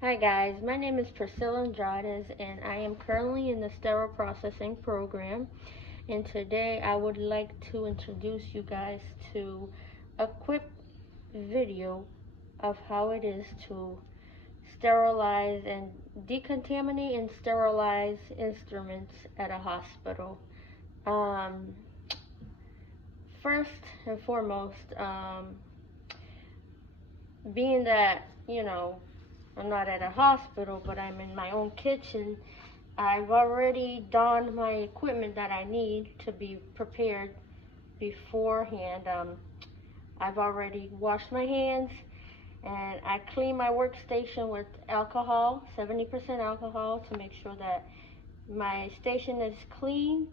Hi guys, my name is Priscilla Andrades and I am currently in the sterile processing program, and today I would like to introduce you guys to a quick video of how it is to sterilize and decontaminate and sterilize instruments at a hospital. First and foremost, being that, I'm not at a hospital, but I'm in my own kitchen, I've already donned my equipment that I need to be prepared beforehand. I've already washed my hands and I clean my workstation with alcohol, 70% alcohol, to make sure that my station is clean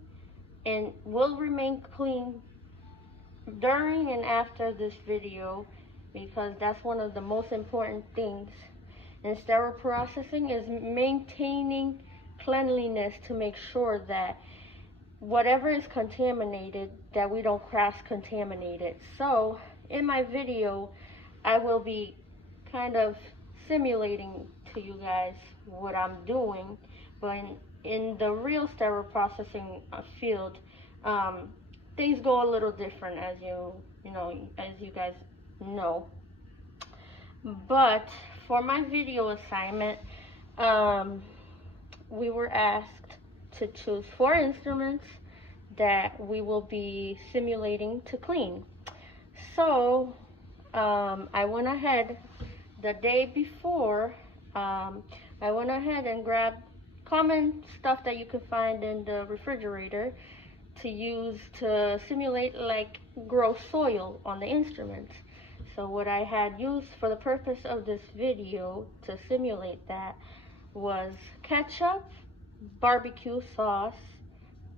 and will remain clean during and after this video, because that's one of the most important things in sterile processing, is maintaining cleanliness to make sure that whatever is contaminated, that we don't cross-contaminate it. So in my video, I will be kind of simulating to you guys what I'm doing, but in the real sterile processing field, things go a little different, as you guys know. But for my video assignment, we were asked to choose 4 instruments that we will be simulating to clean. So I went ahead the day before. I went ahead and grabbed common stuff that you can find in the refrigerator to use to simulate, like, grow soil on the instruments. So what I had used for the purpose of this video to simulate that was ketchup, barbecue sauce,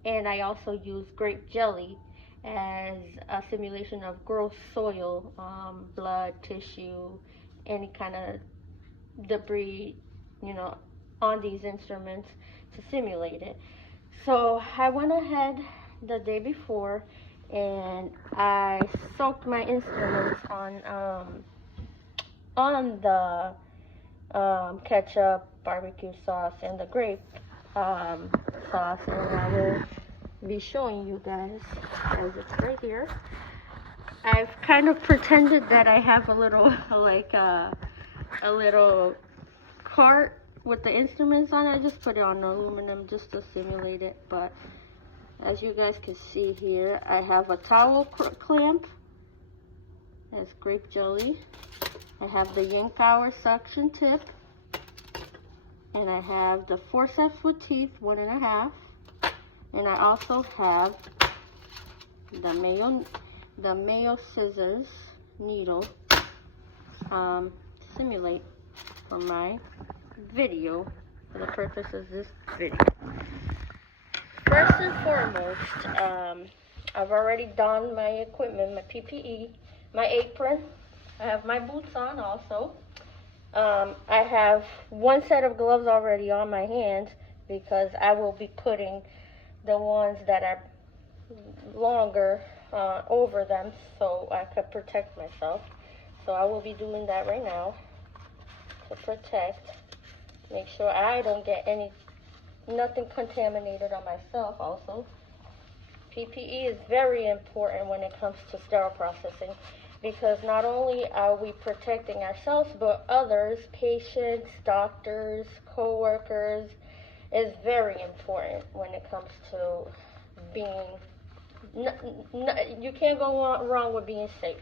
and I also used grape jelly as a simulation of gross soil, blood, tissue, any kind of debris, on these instruments to simulate it. So I went ahead the day before and I soaked my instruments on the ketchup, barbecue sauce, and the grape sauce, and I will be showing you guys as it's right here. I've kind of pretended that I have a little a little cart with the instruments on it. I just put it on aluminum just to simulate it, but as you guys can see here, I have a towel clamp. That's grape jelly. I have the yank power suction tip, and I have the forceps with teeth, 1.5, and I also have the mayo scissors needle, simulate for my video, for the purpose of this video. First and foremost, I've already donned my equipment, my PPE, my apron. I have my boots on also. I have one set of gloves already on my hands because I will be putting the ones that are longer over them so I could protect myself. So I will be doing that right now to protect, make sure I don't get nothing contaminated on myself also. PPE is very important when it comes to sterile processing, because not only are we protecting ourselves, but others, patients, doctors, co-workers, is very important when it comes to being, you can't go wrong with being safe.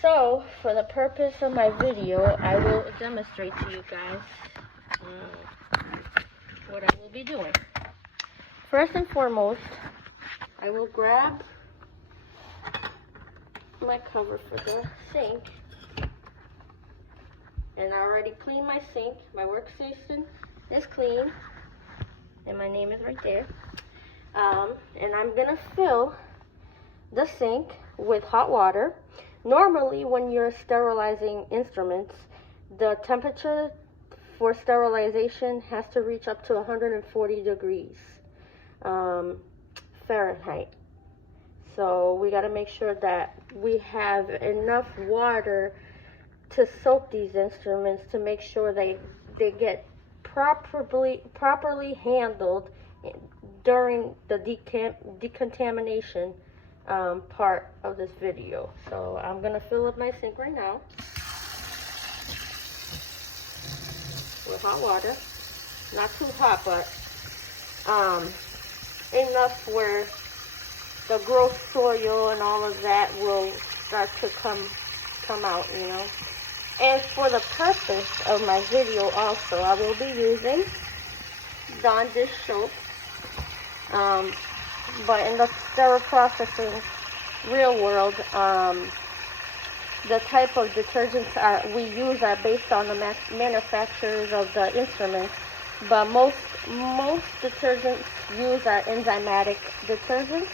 So, for the purpose of my video, I will demonstrate to you guys what I will be doing. First and foremost, I will grab my cover for the sink, and I already cleaned my sink. My workstation is clean, and my name is right there. And I'm gonna fill the sink with hot water. Normally, when you're sterilizing instruments, the temperature for sterilization has to reach up to 140 degrees Fahrenheit. So we got to make sure that we have enough water to soak these instruments to make sure they get properly handled during the decontamination part of this video. So I'm gonna fill up my sink right now with hot water. Not too hot, but enough where the gross soil and all of that will start to come out, you know. And for the purpose of my video also, I will be using Dawn dish soap. But in the sterile processing real world, the type of detergents we use are based on the manufacturers of the instruments. But most detergents used are enzymatic detergents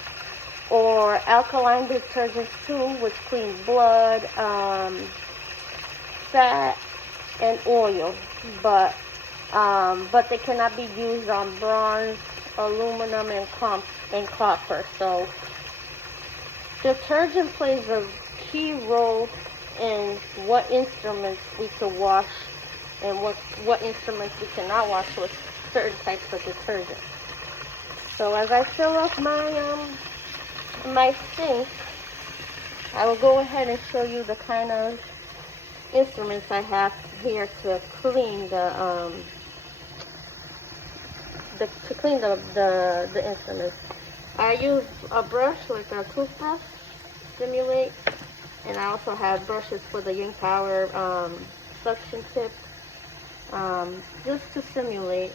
or alkaline detergents too, which clean blood, fat, and oil. But they cannot be used on bronze, aluminum, and copper. So detergent plays a key role in what instruments we can wash and what instruments we cannot wash with certain types of detergent. So as I fill up my sink, I will go ahead and show you the kind of instruments I have here to clean the instruments. I use a brush, like a toothbrush, simulate, and I also have brushes for the Yang Power suction tip, just to simulate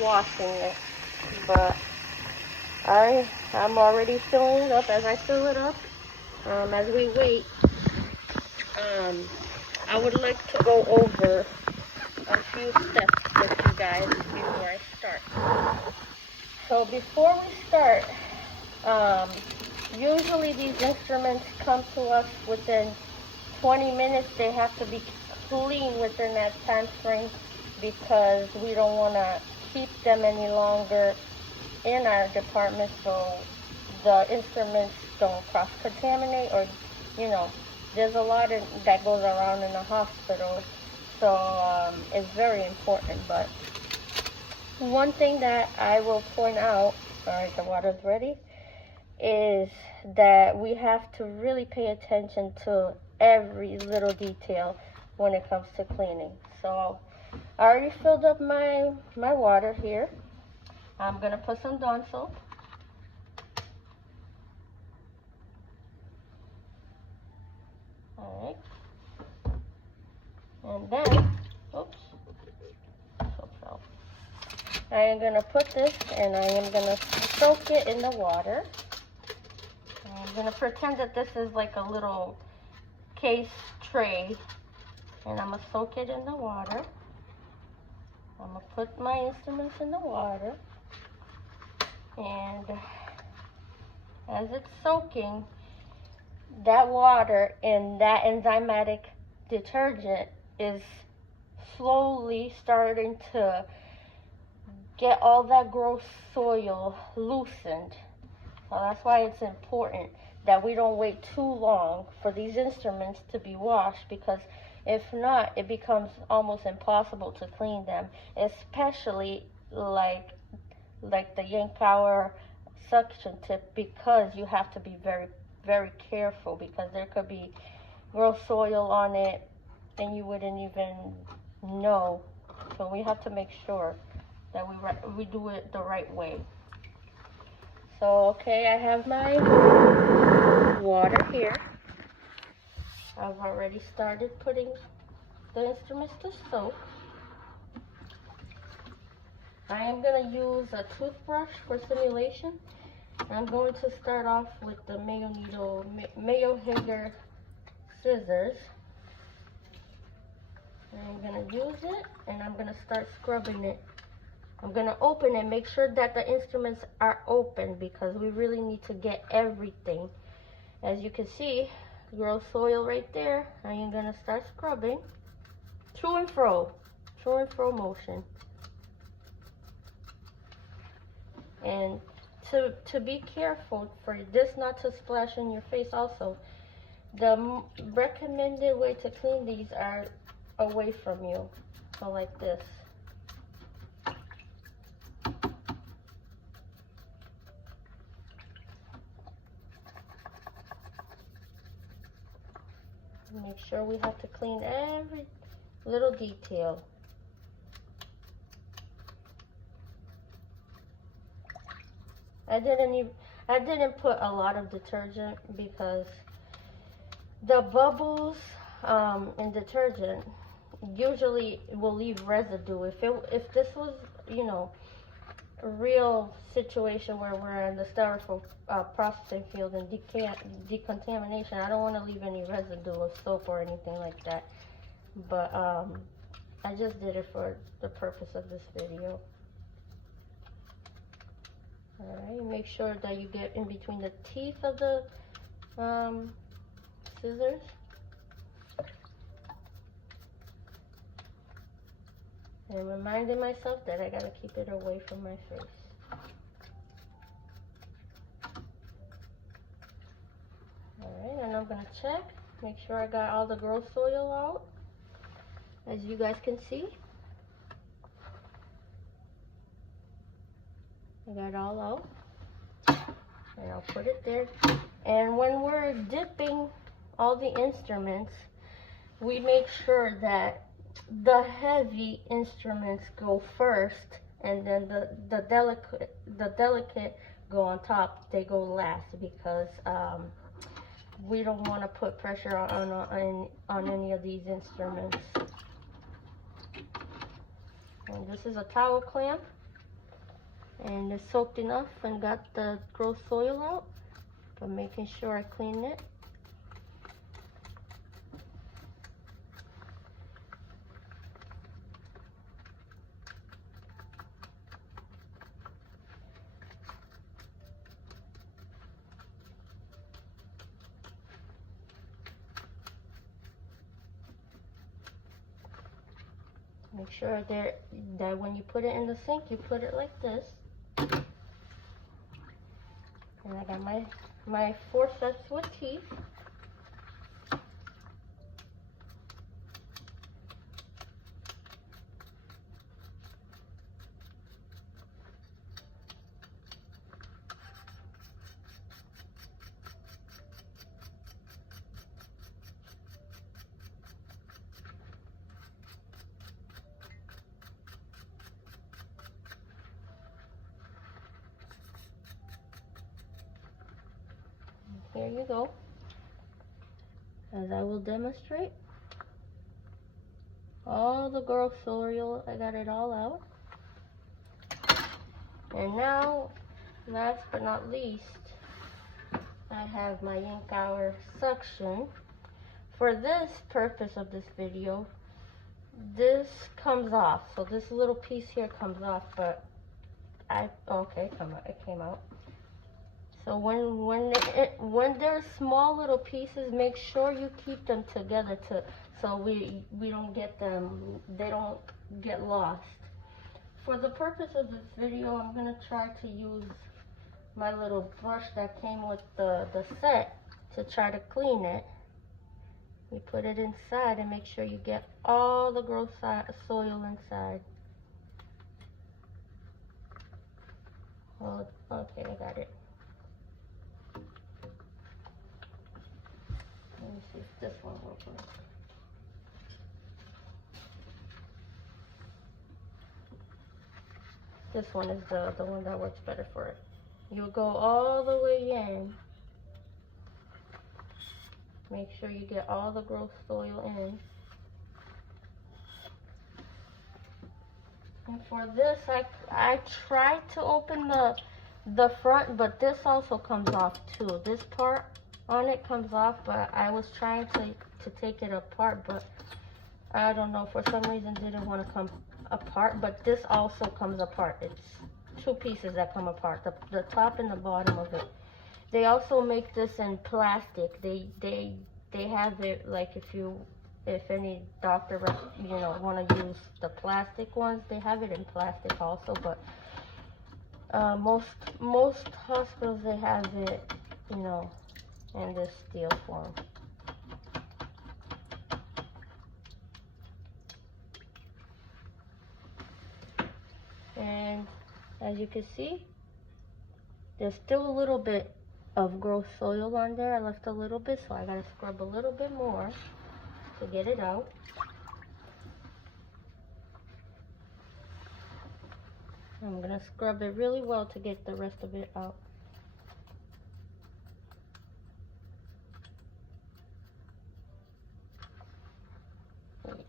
washing it. But I'm already filling it up. As I fill it up, as we wait, I would like to go over a few steps with you guys before I start. So before we start, usually these instruments come to us within 20 minutes. They have to be clean within that time frame because we don't want to keep them any longer in our department so the instruments don't cross-contaminate, or, you know, there's a lot that goes around in the hospital. So it's very important. But one thing that I will point out, all right, the water's ready, is that we have to really pay attention to every little detail when it comes to cleaning. So I already filled up my water here. I'm gonna put some Dawn soap. All right. And then, oops, soap fell. I am gonna put this and I am gonna soak it in the water. I'm gonna pretend that this is like a little case tray, and I'm gonna soak it in the water. I'm gonna put my instruments in the water, and as it's soaking, that water and that enzymatic detergent is slowly starting to get all that gross soil loosened. So that's why it's important that we don't wait too long for these instruments to be washed, because if not, it becomes almost impossible to clean them, especially like the Yang Power suction tip, because you have to be very, very careful, because there could be gross soil on it and you wouldn't even know. So we have to make sure that we do it the right way. So, okay, I have my water here. I've already started putting the instruments to soak. I am going to use a toothbrush for simulation. I'm going to start off with the Mayo Hager scissors. I'm going to use it and I'm going to start scrubbing it. I'm going to open it, make sure that the instruments are open, because we really need to get everything. As you can see, gross soil right there. I am going to start scrubbing. To and fro motion. And to be careful for this not to splash in your face also, The recommended way to clean these are away from you. So like this. Make sure we have to clean every little detail. I didn't put a lot of detergent because the bubbles in detergent usually will leave residue. If this was, you know, a real situation where we're in the styrofoam processing field and decontamination, I don't want to leave any residue of soap or anything like that. But I just did it for the purpose of this video. Alright, make sure that you get in between the teeth of the scissors. And reminding myself that I gotta keep it away from my face. Alright, and I'm gonna check, make sure I got all the gross soil out, as you guys can see. I got it all out, and I'll put it there. And when we're dipping all the instruments, we make sure that the heavy instruments go first, and then the delicate go on top. They go last, because we don't want to put pressure on any of these instruments. And this is a towel clamp, and it's soaked enough and got the gross soil out, but making sure I clean it. Make sure that when you put it in the sink, you put it like this. And I got my 4 sets with teeth. Here you go. As I will demonstrate, all the gross soil, I got it all out. And now, last but not least, I have my ink hour suction. For this purpose of this video, this comes off. So this little piece here comes off, but it came out. So when they're small little pieces, make sure you keep them together so we don't get them, they don't get lost. For the purpose of this video, I'm gonna try to use my little brush that came with the set to try to clean it. You put it inside and make sure you get all the gross soil inside. Oh, okay, I got it. Let me see if this one will work. This one is the one that works better for it. You'll go all the way in. Make sure you get all the gross soil in. And for this, I tried to open the front, but this also comes off too. This part on it comes off, but I was trying to take it apart, but I don't know, for some reason didn't want to come apart. But this also comes apart. It's 2 pieces that come apart, the top and the bottom of it. They also make this in plastic. They have it, like, if any doctor, you know, want to use the plastic ones, they have it in plastic also. But most hospitals, they have it, you know, in this steel form. As you can see, there's still a little bit of gross soil on there. I left a little bit, so I gotta scrub a little bit more to get it out. I'm gonna scrub it really well to get the rest of it out.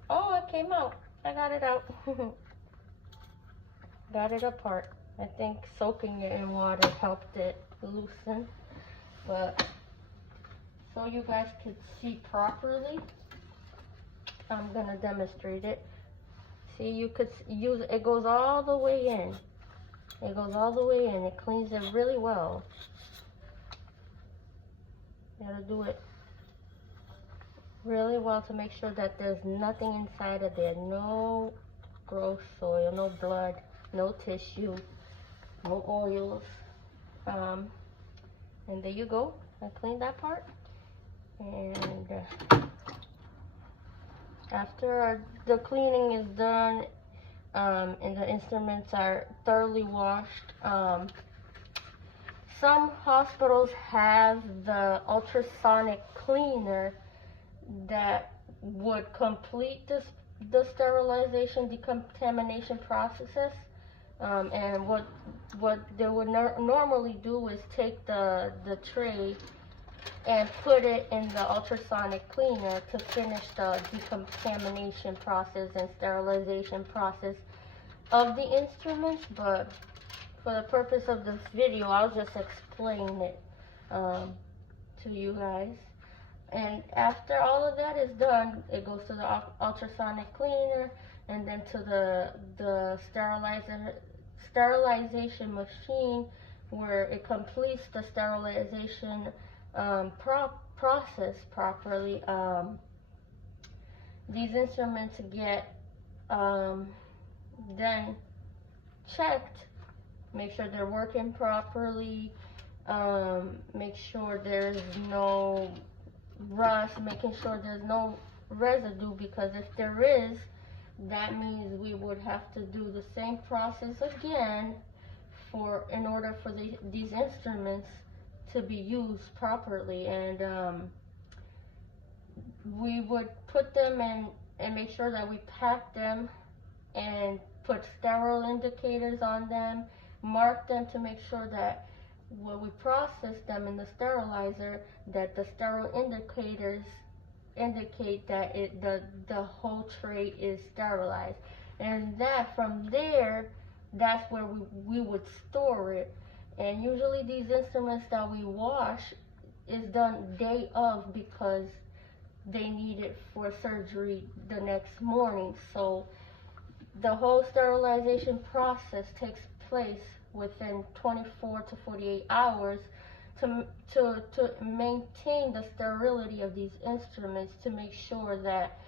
Oh, it came out. I got it out. Got it apart. I think soaking it in water helped it loosen. But so you guys could see properly, I'm gonna demonstrate it. See, you could use it. It goes all the way in. It goes all the way in. It cleans it really well. You gotta do it really well to make sure that there's nothing inside of there. No gross soil, no blood, no tissue, no oils. And there you go. I cleaned that part. And after the cleaning is done, and the instruments are thoroughly washed, some hospitals have the ultrasonic cleaner that would complete the sterilization, decontamination processes. And what they would normally do is take the tray and put it in the ultrasonic cleaner to finish the decontamination process and sterilization process of the instruments. But for the purpose of this video, I'll just explain it to you guys. And after all of that is done, it goes to the ultrasonic cleaner and then to the sterilization machine, where it completes the sterilization process properly. These instruments get then checked, make sure they're working properly, make sure there's no rust, making sure there's no residue, because if there is, that means we would have to do the same process again in order for these instruments to be used properly. And we would put them in and make sure that we pack them and put sterile indicators on them, mark them to make sure that when we process them in the sterilizer, that the sterile indicators indicate that the whole tray is sterilized. And that from there, that's where we would store it. And usually these instruments that we wash is done day of, because they need it for surgery the next morning. So the whole sterilization process takes place within 24 to 48 hours to maintain the sterility of these instruments, to make sure that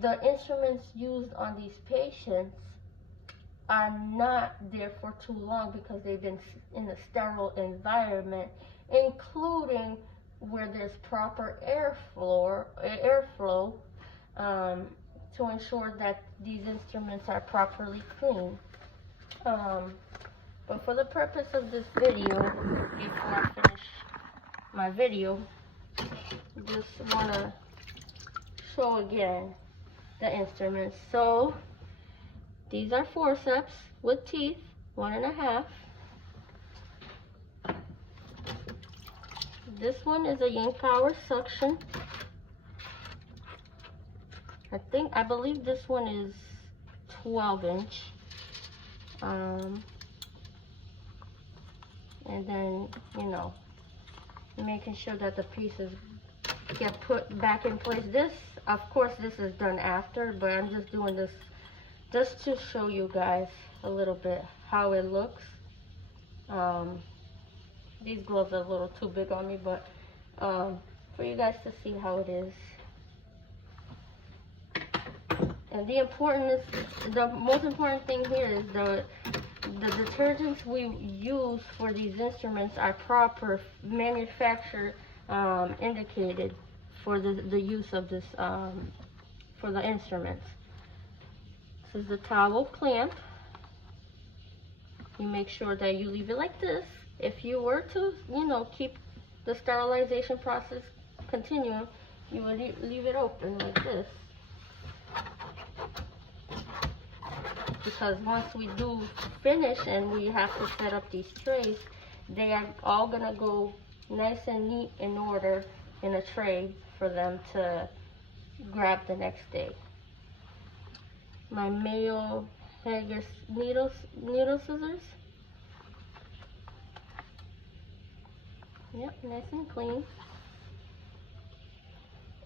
the instruments used on these patients are not there for too long, because they've been in a sterile environment, including where there's proper airflow to ensure that these instruments are properly clean. But for the purpose of this video, before I finish my video, just want to show again the instruments. So these are forceps with teeth, 1.5. This one is a Yankauer suction. I believe this one is 12-inch. And then, making sure that the pieces get put back in place. This, of course, this is done after, but I'm just doing this just to show you guys a little bit how it looks. These gloves are a little too big on me, but for you guys to see how it is. And the most important thing here is the detergents we use for these instruments are proper manufacturer indicated for the use of this for the instruments. This is the towel clamp. you make sure that you leave it like this. If you were to, you know, keep the sterilization process continuing, you would leave it open like this. Because once we do finish and we have to set up these trays, they are all gonna go nice and neat in order in a tray for them to grab the next day. My Mayo Hager needle scissors. Yep, nice and clean.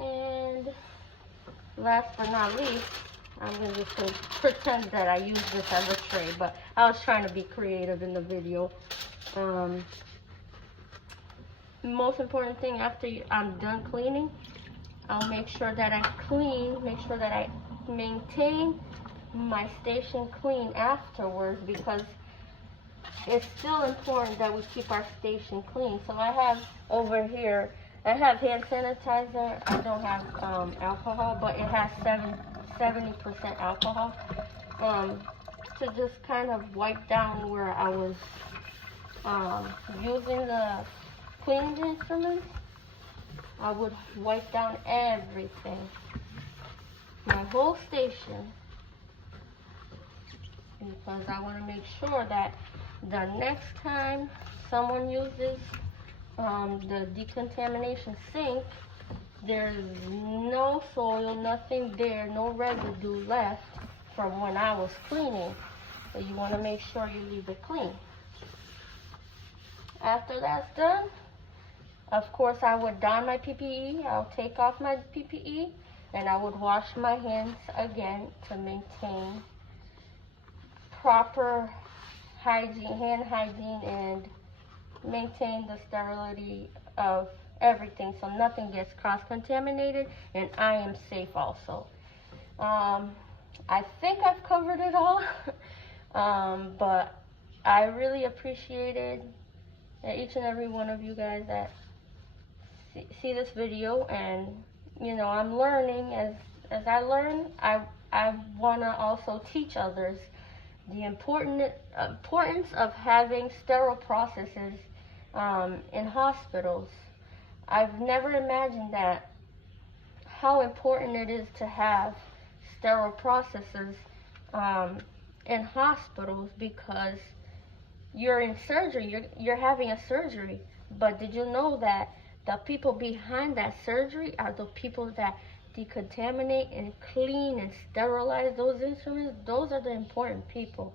And last but not least, I'm just gonna pretend that I use this as a tray, but I was trying to be creative in the video. Most important thing, after I'm done cleaning, I'll make sure that I maintain my station clean afterwards, because it's still important that we keep our station clean. So I have over here, I have hand sanitizer. I don't have alcohol, but it has 70% alcohol, to just kind of wipe down where I was using the cleaning instruments. I would wipe down everything, my whole station, because I want to make sure that the next time someone uses the decontamination sink, there's no soil, nothing there, no residue left from when I was cleaning. So you want to make sure you leave it clean. After that's done, of course, I would don my PPE. I'll take off my PPE and I would wash my hands again to maintain proper hygiene, hand hygiene, and maintain the sterility of everything so nothing gets cross-contaminated and I am safe also. I think I've covered it all, but I really appreciated each and every one of you guys that see this video, and you know, I'm learning. As I learn, I want to also teach others the importance of having sterile processes in hospitals. I've never imagined that, how important it is to have sterile processes in hospitals, because you're in surgery, you're having a surgery, but did you know that the people behind that surgery are the people that decontaminate and clean and sterilize those instruments? Those are the important people.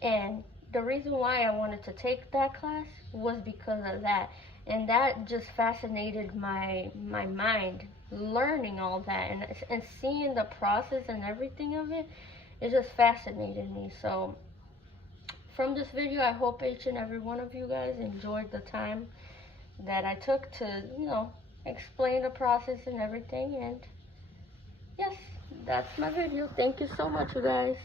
And the reason why I wanted to take that class was because of that. And that just fascinated my mind, learning all that and seeing the process and everything of it. It just fascinated me. So from this video, I hope each and every one of you guys enjoyed the time that I took to, you know, explain the process and everything. And yes, that's my video. Thank you so much, you guys.